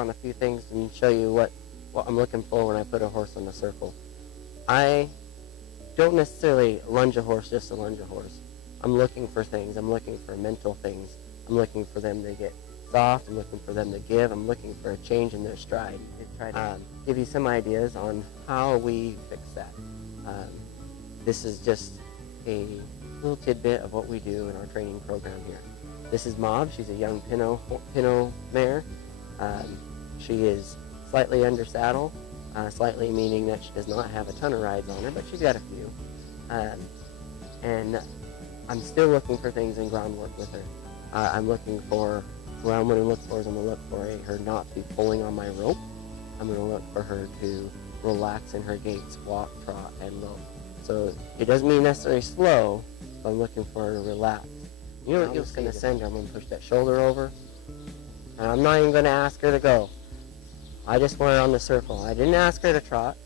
on a few things and show you what I'm looking for when I put a horse on the circle. I don't necessarily lunge a horse just to lunge a horse. I'm looking for things. I'm looking for mental things. I'm looking for them to get soft. I'm looking for them to give. I'm looking for a change in their stride. I try to give you some ideas on how we fix that. This is just a little tidbit of what we do in our training program here. This is Madb. She's a young Pinot mare. She is slightly under saddle, slightly meaning that she does not have a ton of rides on her, but she's got a few. And I'm still looking for things in groundwork with her. I'm looking for, what I'm going to look for is I'm going to look for her not to be pulling on my rope. I'm going to look for her to relax in her gaits, walk, trot, and lope. So it doesn't mean necessarily slow, but I'm looking for her to relax. You know what you're going to send her? I'm going to push that shoulder over. And I'm not even going to ask her to go. I just want her on the circle. I didn't ask her to trot.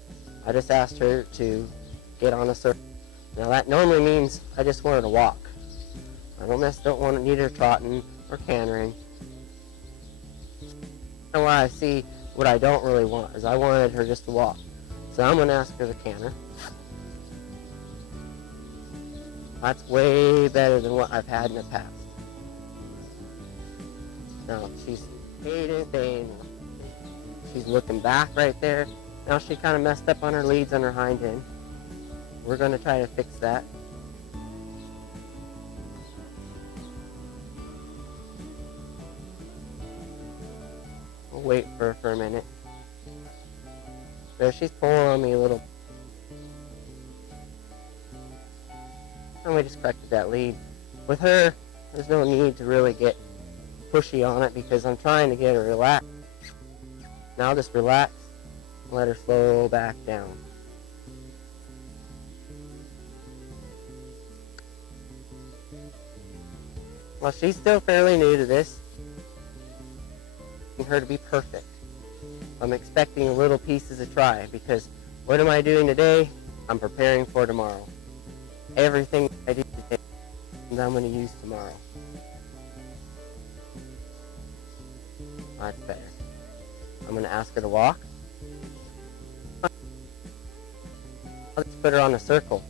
I just asked her to get on a circle. Now that normally means I just want her to walk. I don't need her trotting or cantering. And what I see, what I don't really want is I wanted her just to walk. So I'm going to ask her to canter. That's way better than what I've had in the past. Now she's hating. She's looking back right there. Now she kind of messed up on her leads on her hind end. We're going to try to fix that. We'll wait for her for a minute. There, she's pulling on me a little. And we just corrected that lead. With her, there's no need to really get pushy on it because I'm trying to get her relaxed. Now I'll just relax and let her slow back down. Well, she's still fairly new to this. I want her to be perfect. I'm expecting little pieces of try because what am I doing today? I'm preparing for tomorrow. Everything I do today, I'm going to use tomorrow. That's better. I'm going to ask her to walk. I'll just put her on a circle.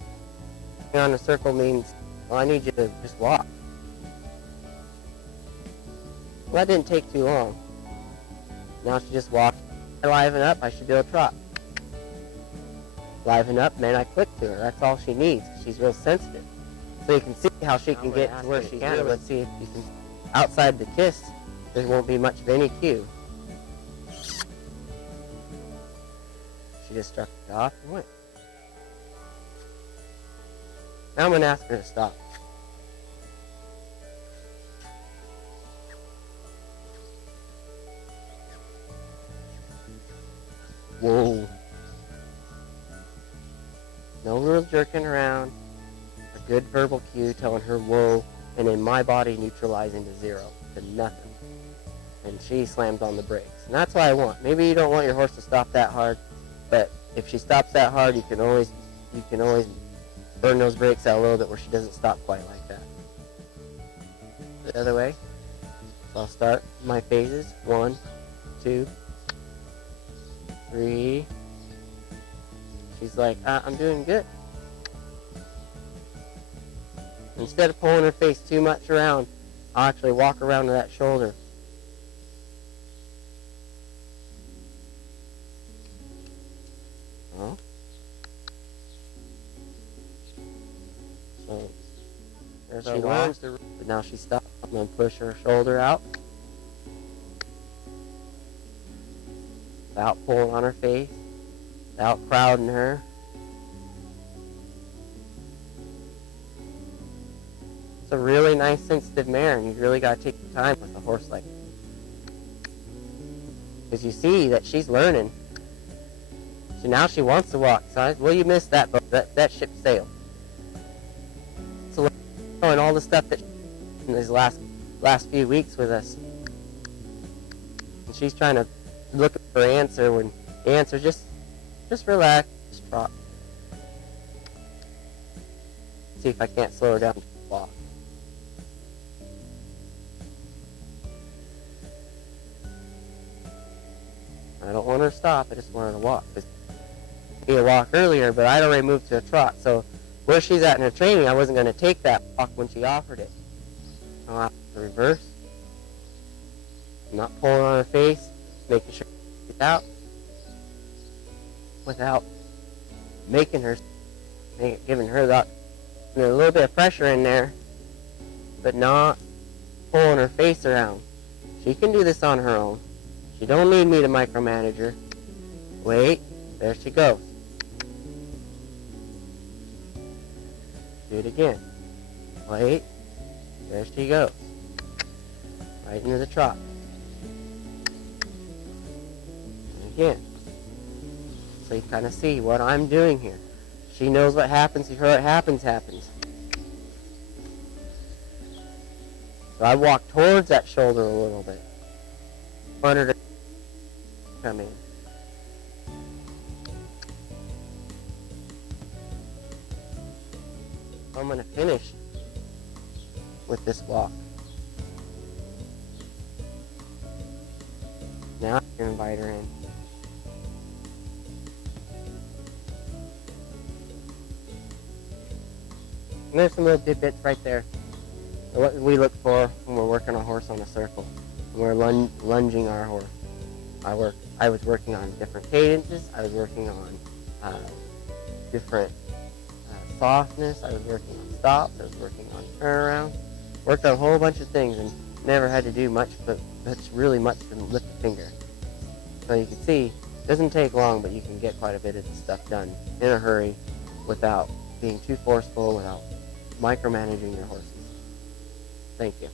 On a circle means, well, I need you to just walk. Well, that didn't take too long. Now she just walked. I liven up, I should be able to trot. Liven up, and then I click to her. That's all she needs. She's real sensitive. So you can see how she can get to where she's at. Let's see if you can, outside the kiss, there won't be much of any cue. She just struck it off and went. Now I'm going to ask her to stop. Whoa. No real jerking around. A good verbal cue telling her whoa, and then my body neutralizing to zero, to nothing. And she slams on the brakes. And that's what I want. Maybe you don't want your horse to stop that hard, but if she stops that hard, you can always burn those brakes out a little bit where she doesn't stop quite like that. The other way. So I'll start my phases. 1, 2, 3. She's like, I'm doing good. Instead of pulling her face too much around, I'll actually walk around to that shoulder. Oh. So there's she learns to, but now she stops. I'm going to push her shoulder out without pulling on her face, without crowding her. It's a really nice, sensitive mare, and you really got to take your time with a horse like that. Because you see that she's learning. So now she wants to walk. So, well, you missed that, but that ship sailed. So, and all the stuff that in these last few weeks with us, and she's trying to look for an answer when the answer just relax, just trot. See if I can't slow her down to walk. I don't want her to stop. I just want her to walk. Be a walk earlier, but I'd already moved to a trot. So where she's at in her training, I wasn't going to take that walk when she offered it. I'll have to reverse. I'm not pulling on her face, making sure she gets out without making her, giving her that, a little bit of pressure in there, but not pulling her face around. She can do this on her own. She don't need me to micromanage her. Wait, there she goes. Do it again. Wait, there she goes. Right into the trot. And again. So you kind of see what I'm doing here. She knows what happens. If what happens. So I walk towards that shoulder a little bit. Want her to come in. I'm going to finish with this walk. Now I can invite her in. And there's some little tidbits right there. What we look for when we're working a horse on a circle. When we're lunging our horse. I was working on different cadences. I was working on different softness. I was working on stops. I was working on turnaround. Worked on a whole bunch of things and never had to do much, but that's really much to lift a finger. So you can see, it doesn't take long, but you can get quite a bit of the stuff done in a hurry without being too forceful, without micromanaging your horses. Thank you.